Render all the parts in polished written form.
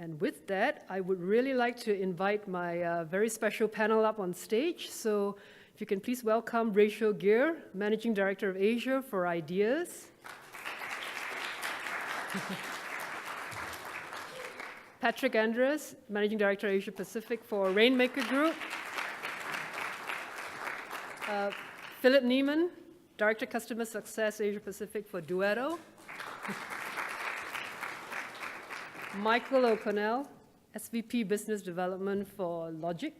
And with that, I would really like to invite my very special panel up on stage. So if you can please welcome Rachel Gear, Managing Director of Asia for Ideas. Patrick Andres, Managing Director of Asia Pacific for Rainmaker Group. Philip Neiman, Director Customer Success Asia Pacific for Duetto. Michael O'Connell, SVP Business Development for Logic.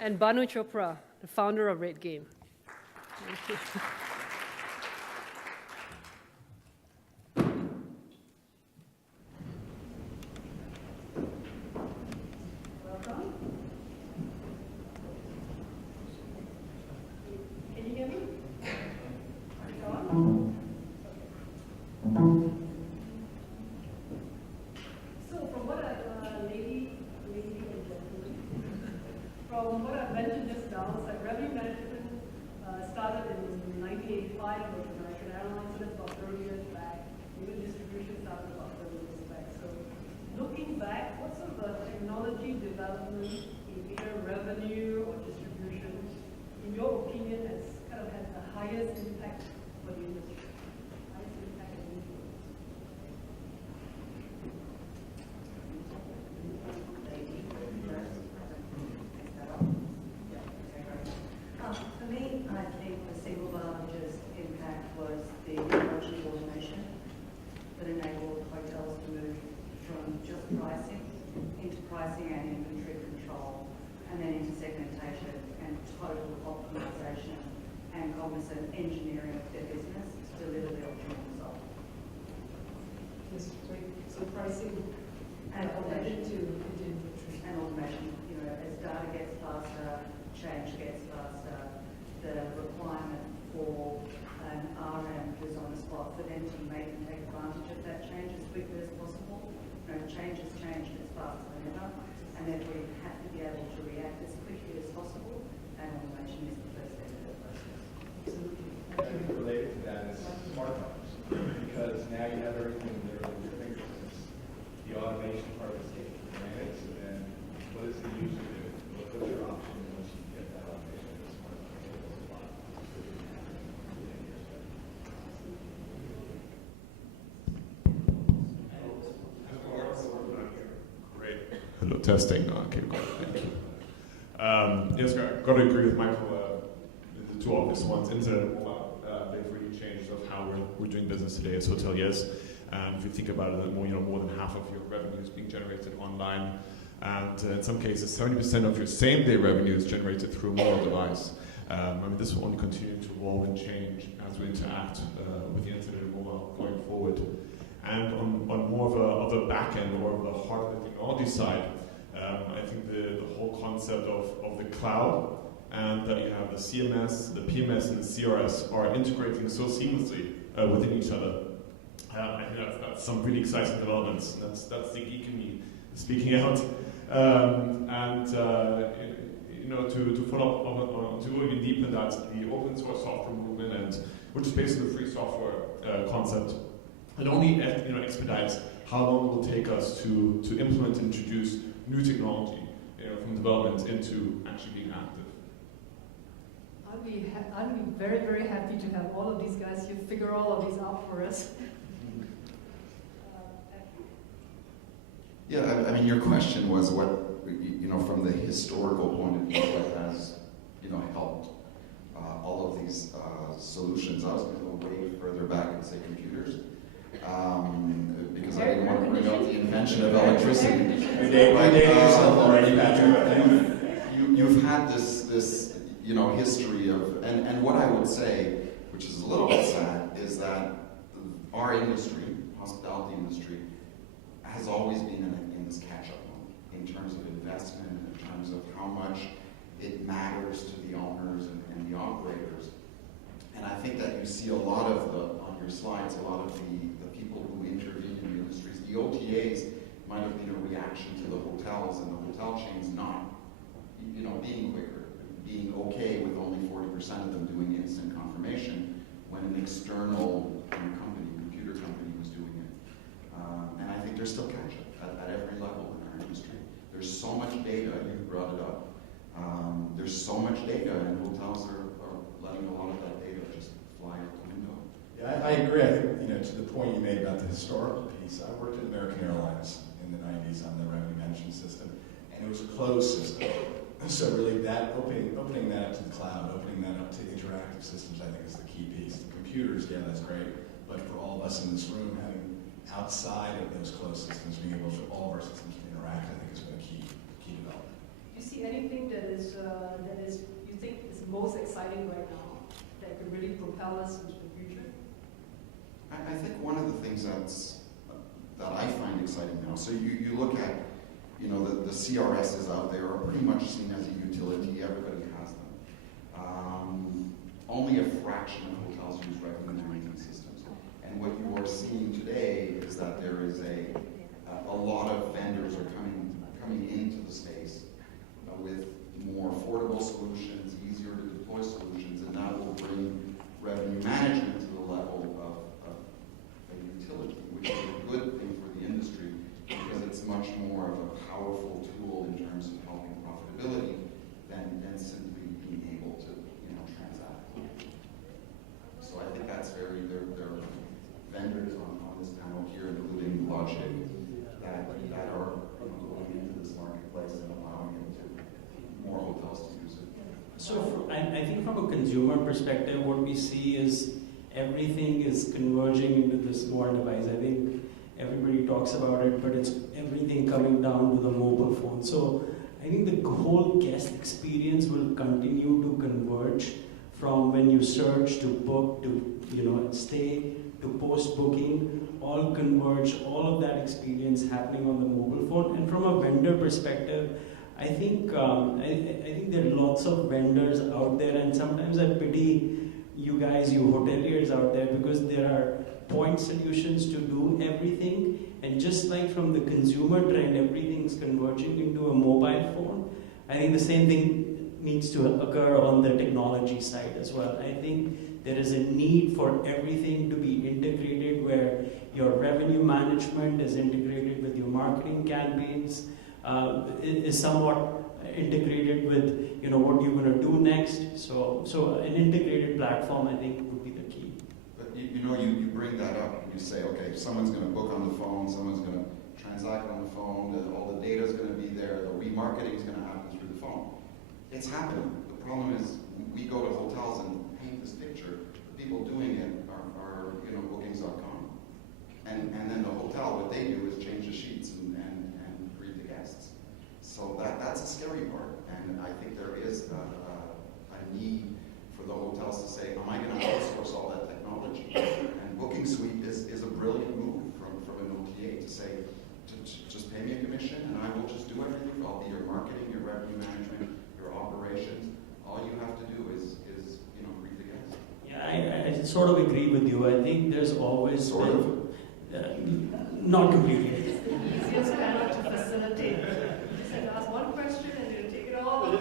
And Banu Chopra, the founder of Red Game. Thank you. Welcome. Can you hear me? Go on. So from what lady and gentlemen, from what I mentioned just now, it's like revenue management started in 1985 with American Airlines, so that's about 30 years back. Even distribution started about 30 years back. So looking back, what sort of technology development in either revenue or distribution, in your opinion, has kind of had the highest impact for the industry? For me, I think the single largest impact was the technology automation that enabled hotels to move from just pricing into pricing and inventory control, and then into segmentation and total optimization and cognizant engineering of their business to deliver the optimal result. So pricing and automation. into And automation, you know, as data gets faster, change gets faster, the requirement for an RM who's on the spot for them to make and take advantage of that change as quickly as possible. You know, change has changed as fast than ever, and therefore you have to be able to react as quickly as possible, and automation is the first step of that process. And related to that is smartphones, because now you have everything there at your fingertips. The automation part is taken for granted, so then what does the user do? What's your option once you get that automation in the smartphone? It goes a lot. Great. Hello, testing. Okay, good. Thank you. Yes, I've got to agree with Michael. The two obvious ones, internet and mobile, they've really changed of how we're doing business today as hoteliers. If you think about it, more than half of your revenue is being generated online, and in some cases, 70% of your same-day revenue is generated through a mobile device. This will only continue to evolve and change as we interact with the internet and mobile going forward. And on more of a back end or of the heart of the technology side, I think the whole concept of the cloud and that you have the CMS, the PMS, and the CRS are integrating so seamlessly within each other. I think that's some really exciting developments. That's the geek in me speaking out. To follow up to go even deeper in that, the open source software movement, and which is basically the free software concept, it only expedites how long it will take us to implement and introduce new technology, from development into actually being active. I'd be very, very happy to have all of these guys here figure all of these out for us. Yeah, I mean, your question was what, from the historical point of view, what has, helped all of these solutions. I was going to go way further back and say computers, because I didn't want to bring up the invention of electricity. You dated yourself already, Patrick. You've had this history of, and what I would say, which is a little bit sad, is that our industry, hospitality industry, has always been in this catch-up mode in terms of investment, in terms of how much it matters to the owners and the operators. And I think that you see a lot of on your slides, a lot of the people who intervene in the industries. The OTAs might have been a reaction to the hotels and the hotel chains not, being quicker, being okay with only 40% of them doing instant confirmation when an external company, computer about the historical piece. I worked at American Airlines in the 90s on the revenue management system, and it was a closed system. So really that opening that up to the cloud, opening that up to interactive systems, I think is the key piece. The computers, yeah, that's great, but for all of us in this room, having outside of those closed systems, being able for all of our systems to interact, I think has been a key development. Do you see anything that is you think is most exciting right now that could really propel us into the future? I think one of the things that I find exciting now, so you look at, you know, the CRSs out there are pretty much seen as a utility. Everybody has them. Only a fraction of hotels use revenue management systems. And what you are seeing today is that there is a lot of vendors are coming into the space with more affordable solutions, easier to deploy solutions, and that will bring revenue management to the level of a utility, which is a good thing for the industry because it's much more of a powerful tool in terms of helping profitability than simply being able to, you know, transact. So I think that's there are vendors on this panel here, including Logic, that are going into this marketplace and allowing more hotels to use it. So I think from a consumer perspective, what we see is everything is converging into this one device. I think everybody talks about it, but it's everything coming down to the mobile phone. So I think the whole guest experience will continue to converge from when you search to book to, you know, stay to post-booking, all converge, all of that experience happening on the mobile phone. And from a vendor perspective, I think I think there are lots of vendors out there, and sometimes I pity you guys, you hoteliers out there, because there are point solutions to do everything, and just like from the consumer trend, everything's converging into a mobile phone. I think the same thing needs to occur on the technology side as well. I think there is a need for everything to be integrated, where your revenue management is integrated with your marketing campaigns, is somewhat integrated with, you know, what you're going to do next. So an integrated platform, I think, would be the key. But you know, you bring that up and you say, okay, someone's going to book on the phone, someone's going to transact on the phone, all the data is going to be there, the remarketing is going to happen through the phone. It's happening. The problem is we go to hotels and paint this picture. The people doing it are you know, bookings.com. And then the hotel, what they do is change the sheets and greet the guests. So that's a scary part. And I think there is a need for the hotels to say, am I going to outsource all that technology? And Booking Suite is a brilliant move from an OTA to say, just pay me a commission and I will just do everything. I'll be your marketing, your revenue management, your operations. All you have to do is you know, greet the guests. Yeah, I sort of agree with you. I think there's always Sort of. not completely. Easiest panel to facilitate. You just have to ask one question and you take it all.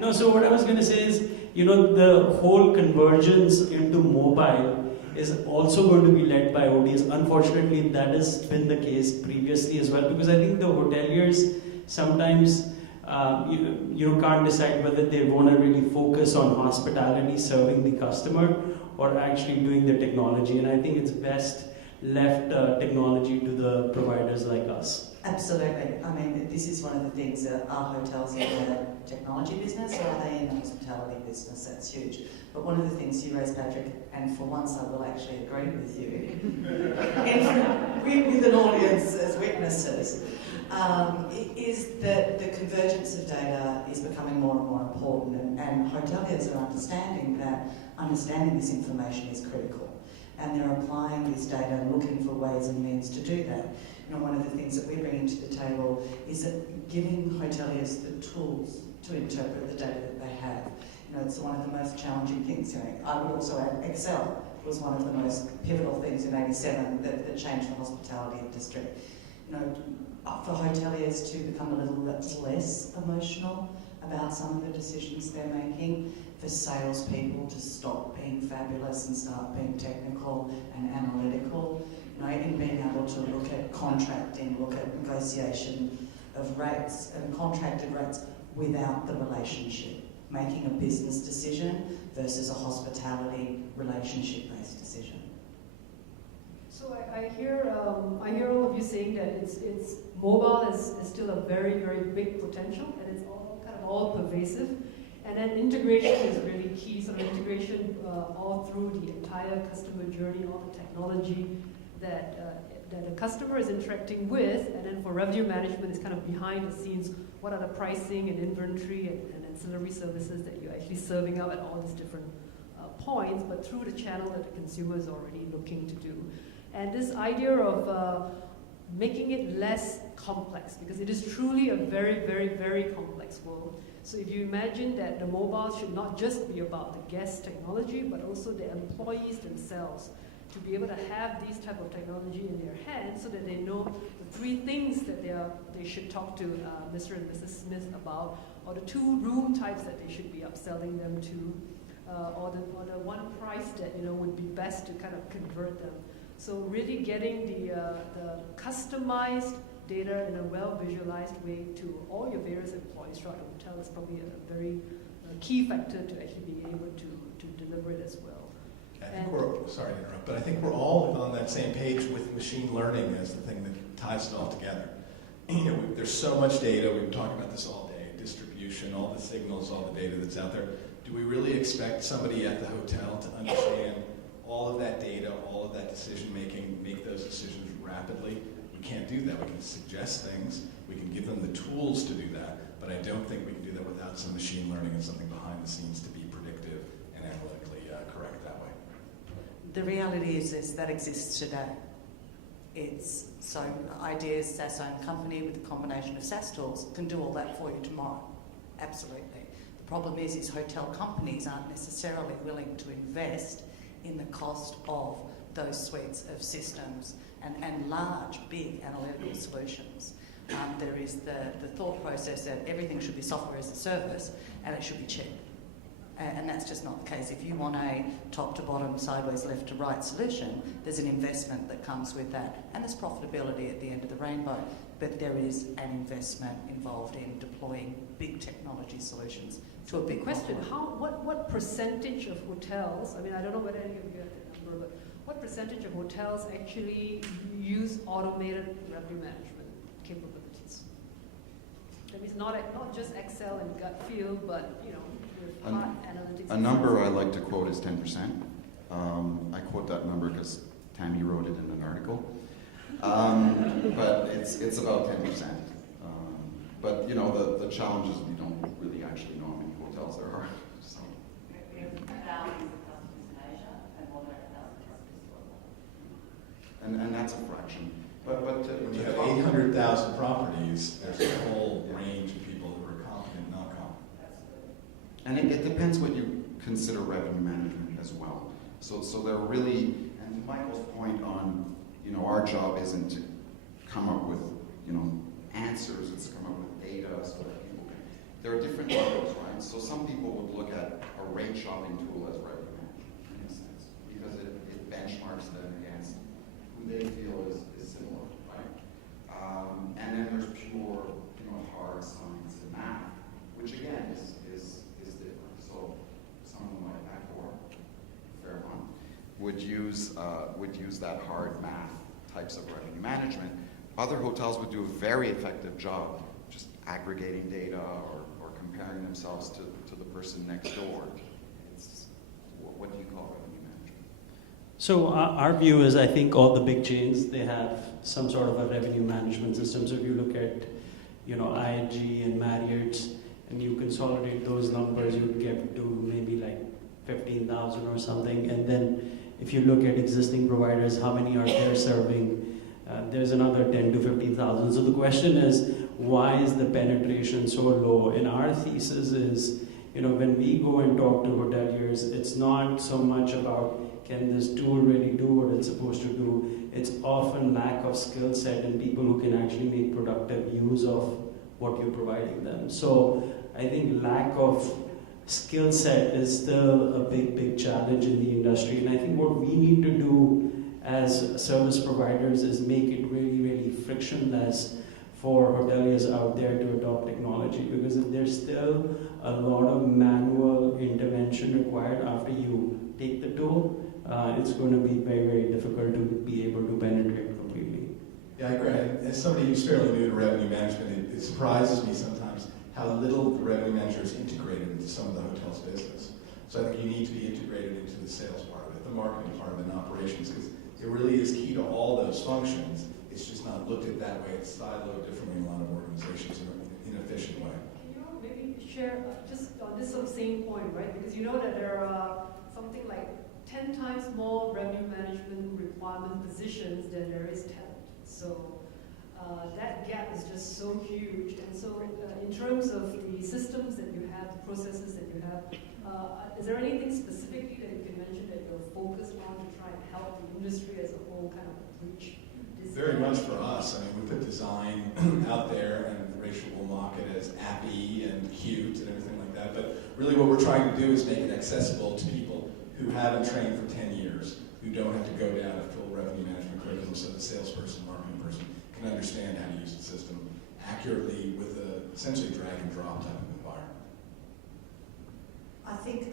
No, so what I was going to say is, you know, the whole convergence into mobile is also going to be led by OTAs. Unfortunately, that has been the case previously as well, because I think the hoteliers sometimes you can't decide whether they want to really focus on hospitality, serving the customer, or actually doing the technology. And I think it's best left technology to the providers like us. Absolutely. I mean, this is one of the things that are hotels in the technology business, or are they in the hospitality business? That's huge. But one of the things you raised, Patrick, and for once I will actually agree with you, with an audience as witnesses, is that the convergence of data is becoming more and more important, and hoteliers are understanding that understanding this information is critical. And they're applying this data and looking for ways and means to do that. You know, one of the things that we're bringing to the table is that giving hoteliers the tools to interpret the data that they have. You know, it's one of the most challenging things. You know, I would also add Excel was one of the most pivotal things in '87 that changed the hospitality industry. You know, for hoteliers to become a little less emotional about some of the decisions they're making, for salespeople to stop being fabulous and start being technical and analytical, you know, and being able to look at contracting, look at negotiation of rates and contracted rates without the relationship, making a business decision versus a hospitality relationship-based decision. So I hear all of you saying that it's mobile is still a very, very big potential, and it's all kind of all pervasive. And then integration is really key, sort of integration all through the entire customer journey, all the technology that a customer is interacting with. And then for revenue management, it's kind of behind the scenes. What are the pricing and inventory and ancillary services that you're actually serving up at all these different points, but through the channel that the consumer is already looking to do. And this idea of making it less complex, because it is truly a very, very, very complex world. So if you imagine that the mobile should not just be about the guest technology, but also the employees themselves, to be able to have these type of technology in their hands so that they know the three things that they should talk to Mr. and Mrs. Smith about, or the 2 room types that they should be upselling them to, or the one price that would be best to kind of convert them. So really getting the customized data in a well-visualized way to all your various employees throughout the hotel is probably a very key factor to actually being able to deliver it as well. I think sorry to interrupt, but I think we're all on that same page with machine learning as the thing that ties it all together. There's so much data, we've been talking about this all day, distribution, all the signals, all the data that's out there. Do we really expect somebody at the hotel to understand all of that data, all of that decision making, make those decisions rapidly? We can't do that. We can suggest things, we can give them the tools to do that, but I don't think we can do that without some machine learning and something behind the scenes to be predictive and analytically correct that way. The reality is that exists today. It's so Ideas, SaaS-owned company with a combination of SaaS tools can do all that for you tomorrow. Absolutely. The problem is hotel companies aren't necessarily willing to invest in the cost of those suites of systems and large, big analytical solutions. There is the thought process that everything should be software as a service and it should be cheap. And that's just not the case. If you want a top-to-bottom, sideways, left-to-right solution, there's an investment that comes with that. And there's profitability at the end of the rainbow. But there is an investment involved in deploying big technology solutions to a big question. problem. What percentage of hotels, I mean, I don't know whether any of you have that number, but what percentage of hotels actually use automated revenue management capabilities? That means not just Excel and gut feel, but with hot analytics. A number I like to quote is 10%. I quote that number because Tammy wrote it in an article. But it's about 10%. But the challenge is we don't really actually know how many hotels there are. So. We have thousands of customers in Asia and more than 1,000 customers globally. And that's a fraction. But When you have 800,000 properties, there's a whole range of people who are competent and not competent. And it depends what you consider revenue management as well. So they're really, and to Michael's point on, our job isn't to come up with, answers, it's to come up with data so that people can, there are different levels, right? So some people would look at a rate shopping tool as revenue management, in a sense, because it benchmarks them against who they feel is similar, right? And then there's pure, hard science and math, which again is different. So someone like Accor, Fairmont, would use that hard math types of revenue management. Other hotels would do a very effective job just aggregating data or comparing themselves to the person next door. What do you call revenue management? So our view is, I think all the big chains, they have some sort of a revenue management system. So if you look at, IHG and Marriott's, and you consolidate those numbers, you get to maybe like 15,000 or something. And then if you look at existing providers, how many are there serving? There's another 10 to 15,000. So the question is, why is the penetration so low? And our thesis is, when we go and talk to hoteliers, it's not so much about can this tool really do what it's supposed to do. It's often lack of skill set and people who can actually make productive use of what you're providing them. So I think lack of skill set is still a big challenge in the industry. And I think what we need to do as service providers is make it really frictionless for hoteliers out there to adopt technology, because there's still a lot of manual intervention required after you take the tool. it's going to be very, very difficult to be able to penetrate completely. Yeah, I agree. And as somebody who's fairly new to revenue management, it surprises me sometimes how little the revenue manager is integrated into some of the hotel's business. So I think you need to be integrated into the sales part of it, the marketing part of it, and operations, because it really is key to all those functions. It's just not looked at that way. It's siloed differently in a lot of organizations in an efficient way. Can you maybe share just on this sort of same point, right? Because you know that there are something like 10 times more revenue management requirement positions than there is talent. So that gap is just so huge. And so in terms of the systems that you have, the processes that you have, is there anything specifically that you can mention that you're focused on to try and help the industry as a whole kind of reach this? Very much for us. I mean, we put design out there, and Rachel will mock it as appy and cute and everything like that. But really what we're trying to do is make it accessible to people who haven't trained for 10 years, who don't have to go down a full revenue management curriculum, so the salesperson, marketing person can understand how to use the system accurately with a essentially drag and drop type of environment. I think,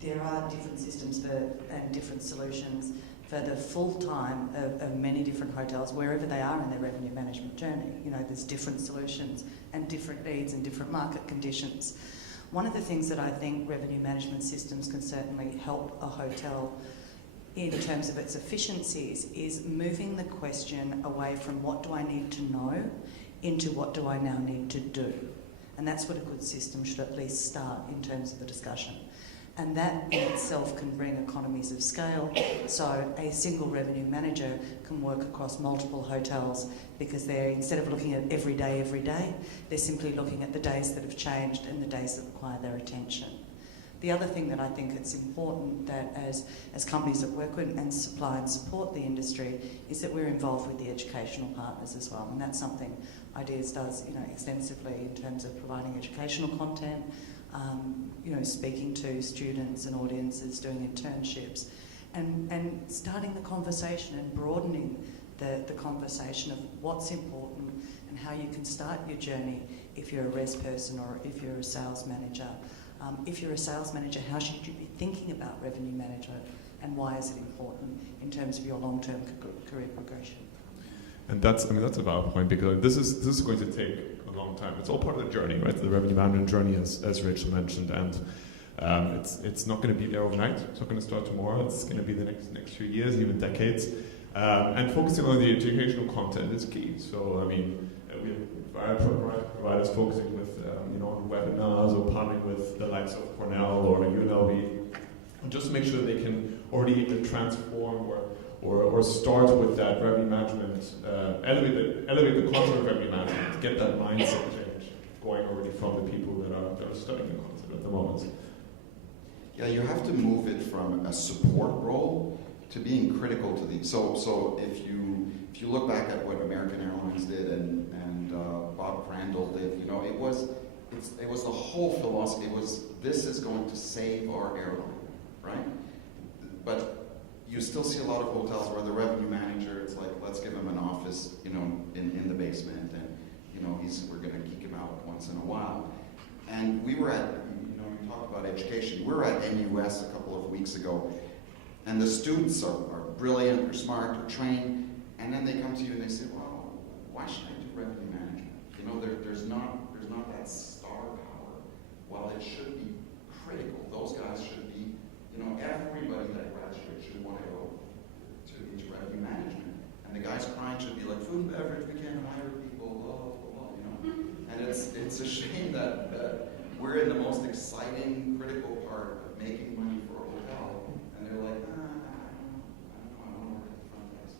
there are different systems and different solutions for the full time of many different hotels, wherever they are in their revenue management journey. There's different solutions and different needs and different market conditions. One of the things that I think revenue management systems can certainly help a hotel in terms of its efficiencies is moving the question away from what do I need to know into what do I now need to do. And that's what a good system should at least start in terms of the discussion. And that in itself can bring economies of scale. So a single revenue manager can work across multiple hotels because they're, instead of looking at every day, they're simply looking at the days that have changed and the days that require their attention. The other thing that I think it's important that as companies that work with and supply and support the industry is that we're involved with the educational partners as well. And that's something Ideas does, extensively in terms of providing educational content, speaking to students and audiences, doing internships, and starting the conversation and broadening the conversation of what's important and how you can start your journey if you're a res person or if you're a sales manager. If you're a sales manager, how should you be thinking about revenue management and why is it important in terms of your long-term career progression? And that's a valid point, because this is going to take a long time. It's all part of the journey, right? The revenue management journey, as Rachel mentioned, and it's not going to be there overnight. It's not going to start tomorrow. It's going to be the next few years, even decades. And focusing on the educational content is key. So we have providers focusing with on webinars or partnering with the likes of Cornell or UNLV, just to make sure they can already either transform or start with that revenue management, elevate the concept of revenue management, get that mindset change going already from the people that are studying the concept at the moment. Yeah, you have to move it from a support role to being critical to the. So if you look back at what American Airlines did and Bob Crandall did, it was the whole philosophy. It was, this is going to save our airline, right? But you still see a lot of hotels where the revenue manager, it's like, let's give him an office, in the basement, and we're going to kick him out once in a while. And we were at, you talk about education. We were at NUS a couple of weeks ago, and the students are brilliant, they're smart, they're trained, and then they come to you and they say, well, why should I do revenue management? There's not that star power. While it should be critical, those guys should be, everybody that graduates should want to go into revenue management. And the guys crying should be like, food and beverage, we can't hire people, blah, blah, blah, And it's a shame that we're in the most exciting, critical part of making money for a hotel, and they're like, I don't want to work at the front desk.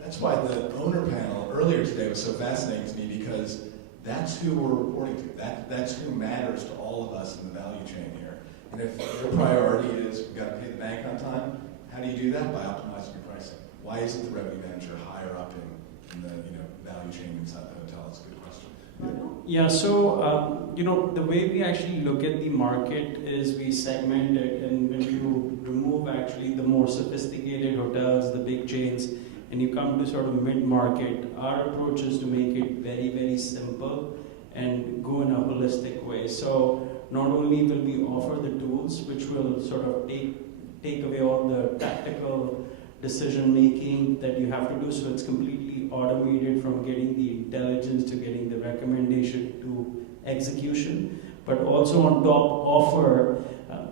That's why the owner panel earlier today was so fascinating to me, because that's who we're reporting to. That's who matters to all of us in the value chain here. And if your priority is we've got to pay the bank on time, how do you do that? By optimizing your pricing. Why isn't the revenue manager higher up in the value chain inside the hotel? It's a good question. Yeah, so the way we actually look at the market is we segment it, and when you remove actually the more sophisticated hotels, the big chains, and you come to sort of mid-market, our approach is to make it very, very simple and go in a holistic way. So not only will we offer the tools which will sort of take take away all the tactical decision making that you have to do, so it's completely automated from getting the intelligence to getting the recommendation to execution. But also on top offer,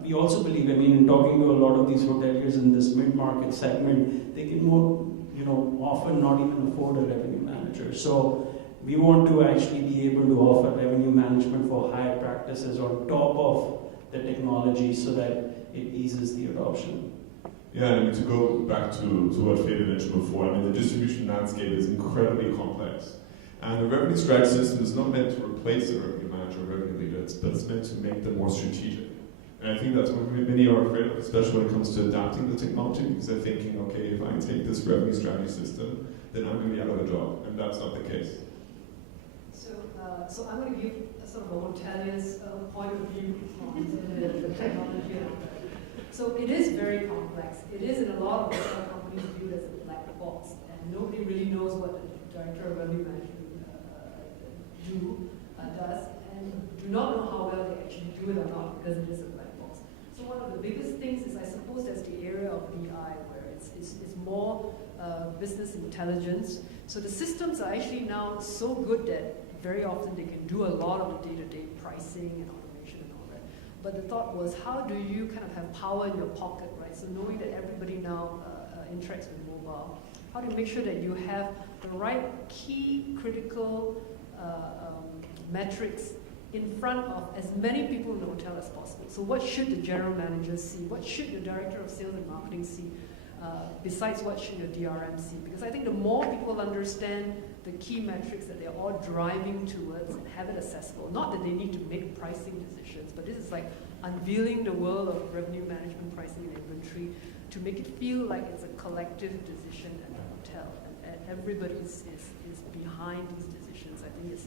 we also believe, I mean, in talking to a lot of these hoteliers in this mid-market segment, they can more, often not even afford a revenue manager. So we want to actually be able to offer revenue management for higher practices on top of the technology so that it eases the adoption. Yeah, and to go back to what Fede mentioned before, I mean, the distribution landscape is incredibly complex. And the revenue strategy system is not meant to replace the revenue manager or revenue leader, but it's meant to make them more strategic. And I think that's what many are afraid of, especially when it comes to adapting the technology, because they're thinking, okay, if I take this revenue strategy system, then I'm going to be out of a job, and that's not the case. So I'm going to give a sort of a hotelier's point of view on the technology. So it is very complex. It is in a lot of hotel companies viewed as a black box, and nobody really knows what the director of revenue management does, and do not know how well they actually do it or not, because it is a black box. So one of the biggest things is, I suppose, that's the area of BI, where it's more business intelligence. So the systems are actually now so good that very often they can do a lot of the day-to-day pricing and automation and all that. But the thought was, how do you kind of have power in your pocket, right? So knowing that everybody now interacts with mobile, how do you make sure that you have the right key critical metrics in front of as many people in the hotel as possible? So what should the general manager see? What should the director of sales and marketing see? Besides what should your DRM see? Because I think the more people understand the key metrics that they're all driving towards and have it accessible, not that they need to make pricing decisions, but this is like unveiling the world of revenue management, pricing and inventory to make it feel like it's a collective decision at the hotel, and everybody is behind these decisions. I think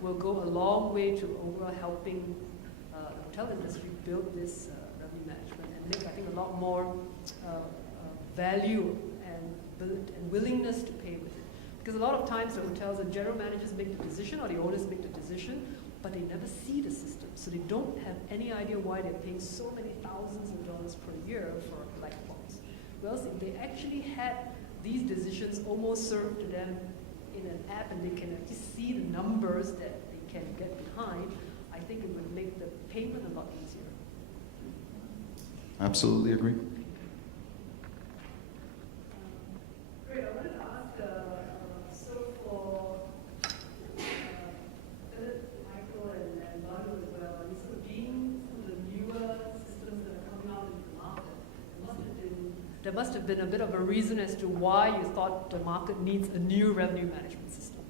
will go a long way to overall helping the hotel industry build this revenue management and make, I think, a lot more value and willingness to pay with it. Because a lot of times the hotels and general managers make the decision, or the owners make the decision, but they never see the system. So they don't have any idea why they're paying so many thousands of dollars per year for a black box. Whereas if they actually had these decisions almost served to them in an app, and they can actually see the numbers that they can get behind, I think it would make the payment a lot easier. Absolutely agree. Great. I wanted to ask, so for Philip, Michael, and Banu as well, I mean, sort of being some of the newer systems that are coming out into the market, there must have been a bit of a reason as to why you thought the market needs a new revenue management system.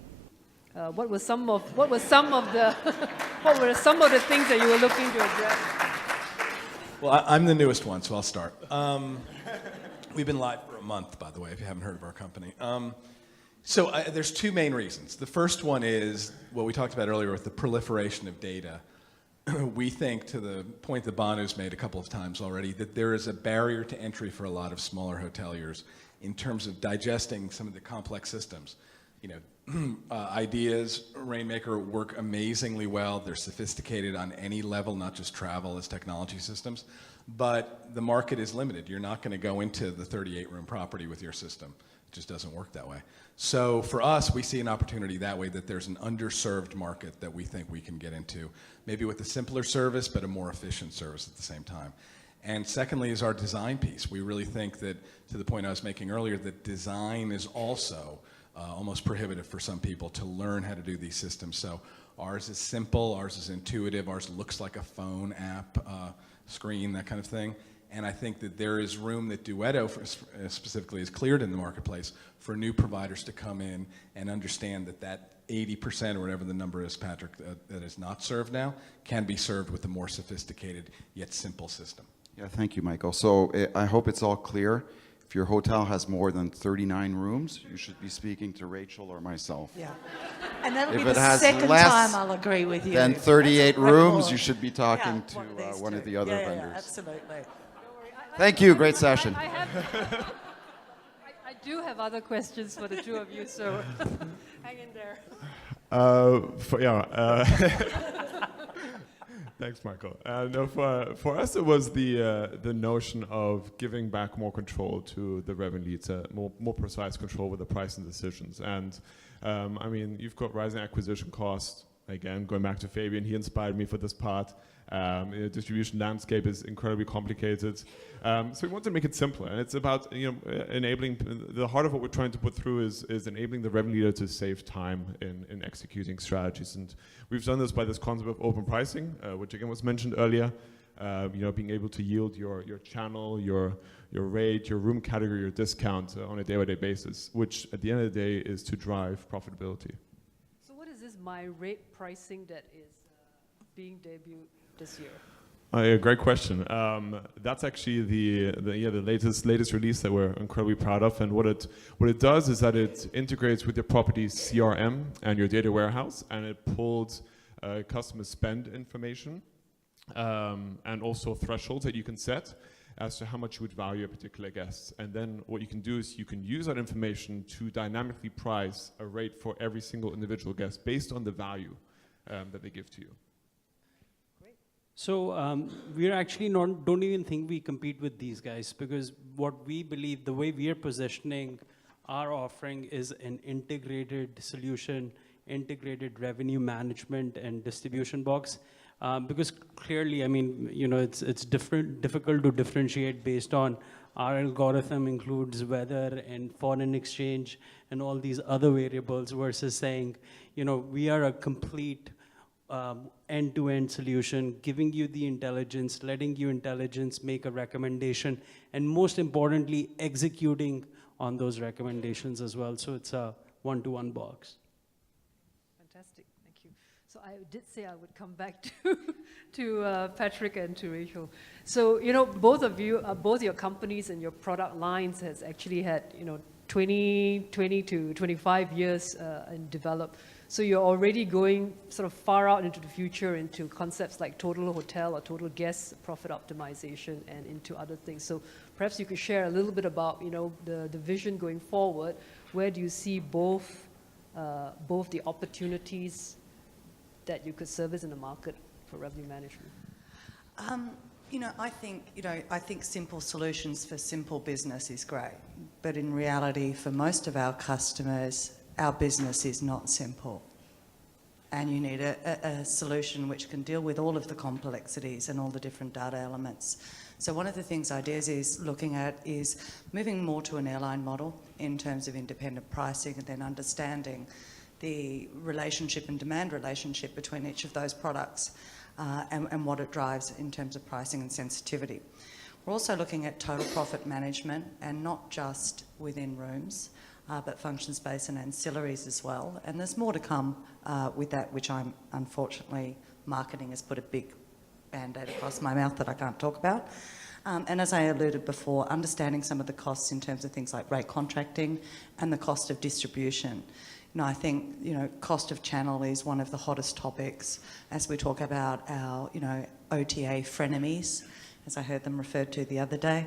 What were some of the what were some of the things that you were looking to address? Well, I'm the newest one, so I'll start. We've been live for a month, by the way, if you haven't heard of our company. So there's two main reasons. The first one is what we talked about earlier with the proliferation of data. We think, to the point that Banu's made a couple of times already, that there is a barrier to entry for a lot of smaller hoteliers in terms of digesting some of the complex systems. Ideas, Rainmaker work amazingly well. They're sophisticated on any level, not just travel as technology systems. But the market is limited. You're not going to go into the 38-room property with your system. It just doesn't work that way. So for us, we see an opportunity that way, that there's an underserved market that we think we can get into, maybe with a simpler service, but a more efficient service at the same time. And secondly is our design piece. We really think that, to the point I was making earlier, that design is also almost prohibitive for some people to learn how to do these systems. So ours is simple, ours is intuitive, ours looks like a phone app screen, that kind of thing. And I think that there is room that Duetto specifically is cleared in the marketplace for new providers to come in and understand that 80% or whatever the number is, Patrick, that is not served now, can be served with a more sophisticated yet simple system. Yeah, thank you, Michael. So I hope it's all clear. If your hotel has more than 39 rooms, you should be speaking to Rachel or myself. Yeah. And that'll If be it the has second less time I'll agree with you. Then That's 38 a rooms, record. you should be talking Yeah, to one of of the these other two. vendors. Yeah, absolutely. Thank you, great session. I do have other questions for the two of you, so hang in there. Thanks, Michael. No, for us, it was the notion of giving back more control to the revenue leads, more precise control with the pricing decisions. And I mean, you've got rising acquisition costs. Again, going back to Fabian, he inspired me for this part. Distribution landscape is incredibly complicated. So we want to make it simpler, and it's about enabling. The heart of what we're trying to put through is enabling the revenue leader to save time in executing strategies, and we've done this by this concept of open pricing, which again was mentioned earlier. Being able to yield your channel, your rate, your room category, your discount on a day-by-day basis, which at the end of the day is to drive profitability. So what is this my rate pricing that is being debuted this year? Great question. That's actually the latest release that we're incredibly proud of. And what it does is that it integrates with your property's CRM and your data warehouse, and it pulls customer spend information and also thresholds that you can set as to how much you would value a particular guest. And then what you can do is you can use that information to dynamically price a rate for every single individual guest based on the value that they give to you. So we're actually don't even think we compete with these guys, because what we believe, the way we are positioning our offering is an integrated solution, integrated revenue management and distribution box. Because clearly, I mean, it's difficult to differentiate based on our algorithm includes weather and foreign exchange and all these other variables versus saying, we are a complete end-to-end solution, giving you the intelligence, letting you intelligence make a recommendation, and most importantly, executing on those recommendations as well. So it's a one-to-one box. Fantastic, thank you. So I did say I would come back to Patrick and to Rachel. So both of you, both your companies and your product lines has actually had 20 to 25 years and develop. So you're already going sort of far out into the future into concepts like total hotel or total guest profit optimization and into other things. So perhaps you could share a little bit about the vision going forward. Where do you see both the opportunities that you could service in the market for revenue management? I think simple solutions for simple business is great, but in reality, for most of our customers, our business is not simple. And you need a solution which can deal with all of the complexities and all the different data elements. So one of the things Ideas is looking at is moving more to an airline model in terms of independent pricing, and then understanding the relationship and demand relationship between each of those products and what it drives in terms of pricing and sensitivity. We're also looking at total profit management, and not just within rooms, but function space and ancillaries as well. And there's more to come with that, which unfortunately, marketing has put a big band-aid across my mouth that I can't talk about. And as I alluded before, understanding some of the costs in terms of things like rate contracting and the cost of distribution. I think, cost of channel is one of the hottest topics as we talk about our, OTA frenemies, as I heard them referred to the other day.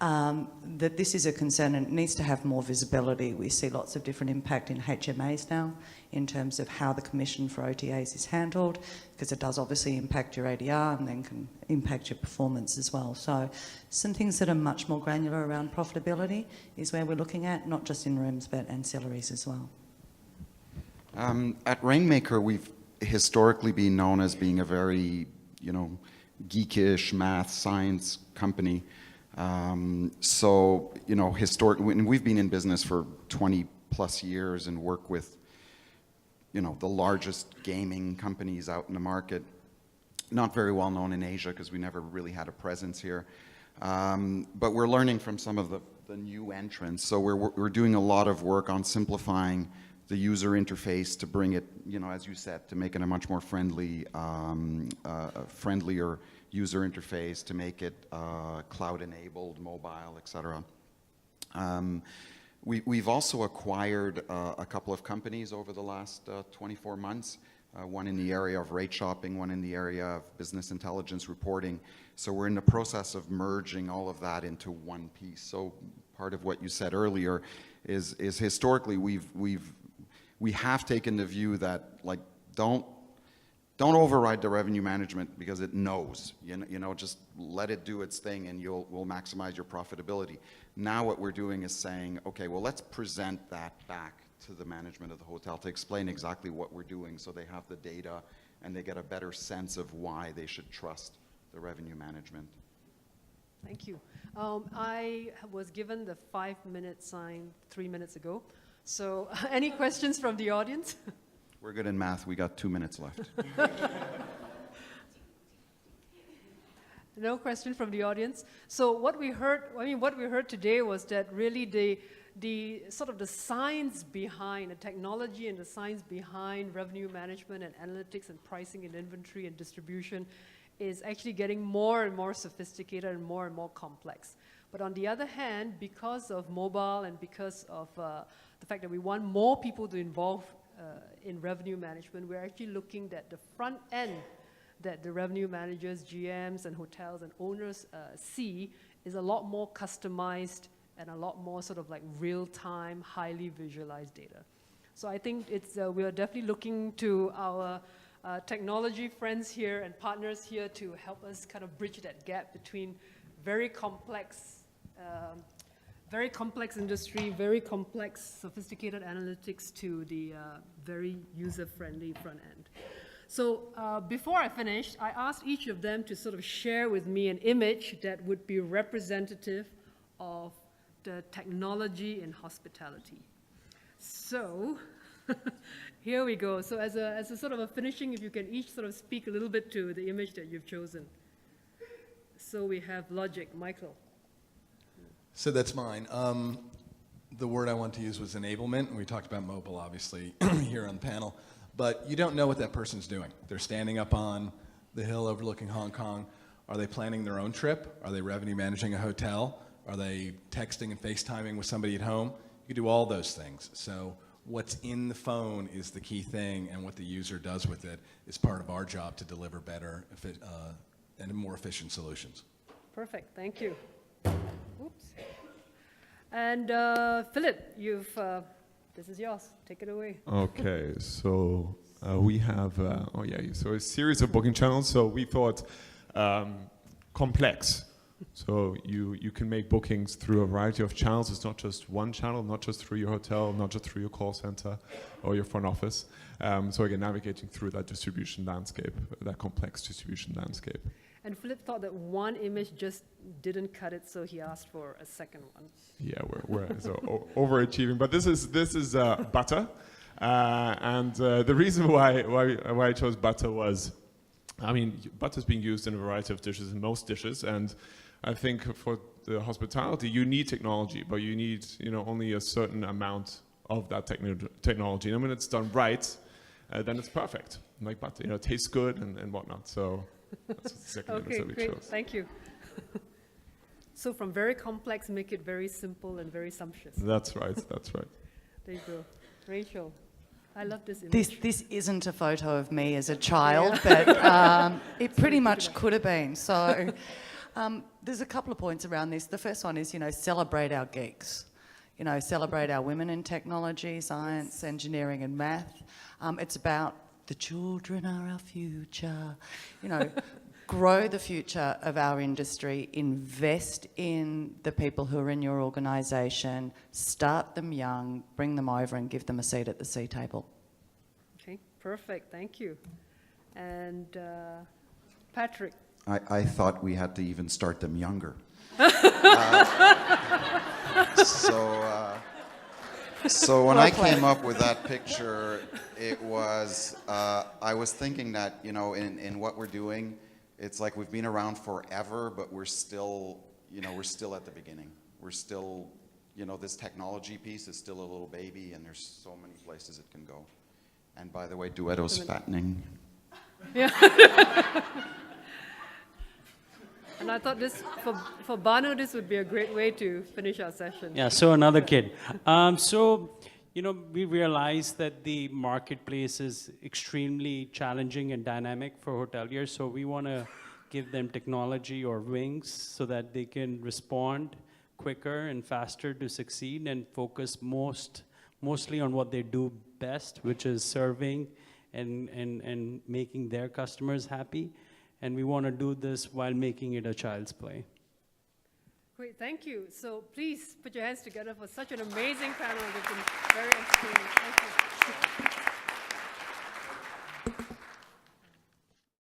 That this is a concern and it needs to have more visibility. We see lots of different impact in HMAs now in terms of how the commission for OTAs is handled, because it does obviously impact your ADR and then can impact your performance as well. So some things that are much more granular around profitability is where we're looking at, not just in rooms but ancillaries as well. At Rainmaker, we've historically been known as being a very, geekish math, science company. Historically, and we've been in business for 20 plus years and work with, the largest gaming companies out in the market. Not very well known in Asia because we never really had a presence here. But we're learning from some of the new entrants. So we're doing a lot of work on simplifying the user interface to bring it, as you said, to make it a much more friendly, friendlier user interface, to make it cloud-enabled, mobile, etc. We've also acquired a couple of companies over the last 24 months, one in the area of rate shopping, one in the area of business intelligence reporting. So we're in the process of merging all of that into one piece. So part of what you said earlier is historically we have taken the view that, like, don't don't override the revenue management because it knows. Just let it do its thing and we'll maximize your profitability. Now what we're doing is saying, okay, well, let's present that back to the management of the hotel to explain exactly what we're doing so they have the data and they get a better sense of why they should trust the revenue management. Thank you. I was given the 5-minute sign 3 minutes ago. So any questions from the audience? We're good in math. We got 2 minutes left. No question from the audience. So what we heard today was that really the sort of the science behind the technology and the science behind revenue management and analytics and pricing and inventory and distribution is actually getting more and more sophisticated and more complex. But on the other hand, because of mobile and because of the fact that we want more people to involve in revenue management, we're actually looking at the front end that the revenue managers, GMs, and hotels and owners see is a lot more customized and a lot more sort of like real-time, highly visualized data. So I think we are definitely looking to our technology friends here and partners here to help us kind of bridge that gap between very complex industry, very complex, sophisticated analytics to the very user-friendly front end. So before I finish, I asked each of them to sort of share with me an image that would be representative of the technology in hospitality. So here we go. So as a sort of a finishing, if you can each sort of speak a little bit to the image that you've chosen. So we have logic. Michael. So that's mine. The word I want to use was enablement, and we talked about mobile, obviously, here on the panel. But you don't know what that person's doing. They're standing up on the hill overlooking Hong Kong. Are they planning their own trip? Are they revenue managing a hotel? Are they texting and FaceTiming with somebody at home? You can do all those things. So what's in the phone is the key thing, and what the user does with it is part of our job to deliver better and more efficient solutions. Perfect. Thank you. Oops. And Philip, this is yours. Take it away. Okay, so we have so a series of booking channels. So we thought complex. So you can make bookings through a variety of channels. It's not just one channel, not just through your hotel, not just through your call center or your front office. So again, navigating through that distribution landscape, that complex distribution landscape. And Philip thought that one image just didn't cut it, so he asked for a second one. Yeah, we're so overachieving. But this is butter, and the reason why I chose butter was, I mean, butter is being used in a variety of dishes, in most dishes, and I think for the hospitality you need technology, but you need only a certain amount of that technology, and when it's done right, then it's perfect, like butter. It tastes good and whatnot. So. That's the second image that we great. chose. Thank you. So from very complex, make it very simple and very sumptuous. That's right. That's right. There you go. Rachel, I love this image. This isn't a photo of me as a child, but it pretty much could have been. So there's a couple of points around this. The first one is, celebrate our geeks. Celebrate our women in technology, science, engineering, and math. It's about the children are our future. Grow the future of our industry, invest in the people who are in your organisation, start them young, bring them over and give them a seat at the tea table. Okay, perfect, thank you. And Patrick. I thought we had to even start them younger. So when I came up with that picture, it was, I was thinking that, in what we're doing, it's like we've been around forever, but we're still at the beginning. We're still, this technology piece is still a little baby, and there's so many places it can go. And by the way, Duetto's fattening. Yeah. And I thought this, for Banu, this would be a great way to finish our session. Yeah, so another kid. We realize that the marketplace is extremely challenging and dynamic for hoteliers, so we want to give them technology or wings so that they can respond quicker and faster to succeed and focus mostly on what they do best, which is serving and making their customers happy. And we want to do this while making it a child's play. Great, thank you. So please put your hands together for such an amazing panel. They've been very entertaining. Thank you.